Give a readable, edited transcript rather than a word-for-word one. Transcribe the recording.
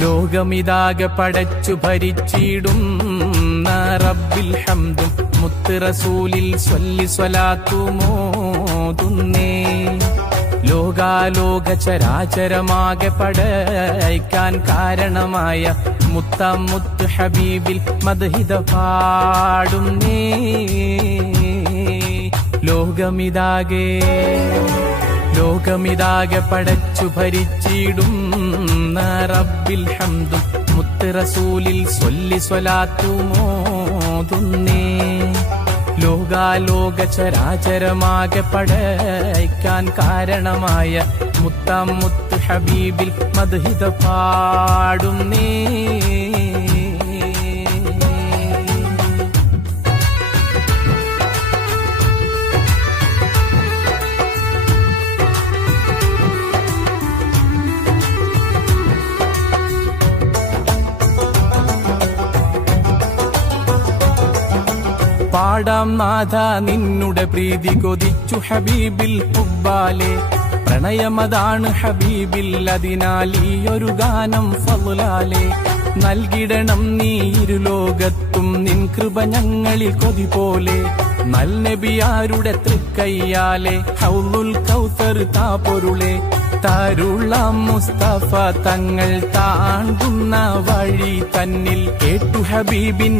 ലോകമിതാകെ പടച്ചു ഭരിച്ചിടുന്ന റബ്ബിൽ ഹംദും മുത്ത് റസൂലിൽ സ്വല്ലി സ്വലാത്തുമോതുന്നേ. ലോകാലോക ചരാചരമാകെ പടയ്ക്കാൻ കാരണമായ മുത്ത് ഹബീബിൽ മദ്ഹിദ പാടുന്നേ. ലോകമിതാകെ പടച്ചു ഭരിച്ചിടുന്ന റബ്ബിൽ ഹംദും മുത്ത് റസൂലിൽ സ്വല്ലി സ്വലാത്തുമോതുന്നേ. ലോകാലോക ചരാചരമാകെ പടയ്ക്കാൻ കാരണമായ മുത്ത് ഹബീബിൽ മദ്ഹിദ പാടുന്നേ. പാടാം നാഥ നിന്നുടെ പ്രീതി കൊതിച്ചു ഹബീബിൽ ഹുബ്ബാലെ. പ്രണയമതാണ് ഹബീബിൽ, അതിനാൽ ഈ ഒരു ഗാനം ഫളുലാലെ. നൽകിടണം നീ ഇരുലോകത്തും നിൻ കൃപ ഞങ്ങളിൽ കൊതി പോലെ. നൽനബിയാരുടെ തൃക്കയ്യാലെ ഹൗലുൽ കൗസർ താപൊരുളെ. തരുളാം മുസ്തഫ തങ്ങൾ താണ്ടുന്ന വഴി തന്നിൽ കേട്ടു ഹബീബിൻ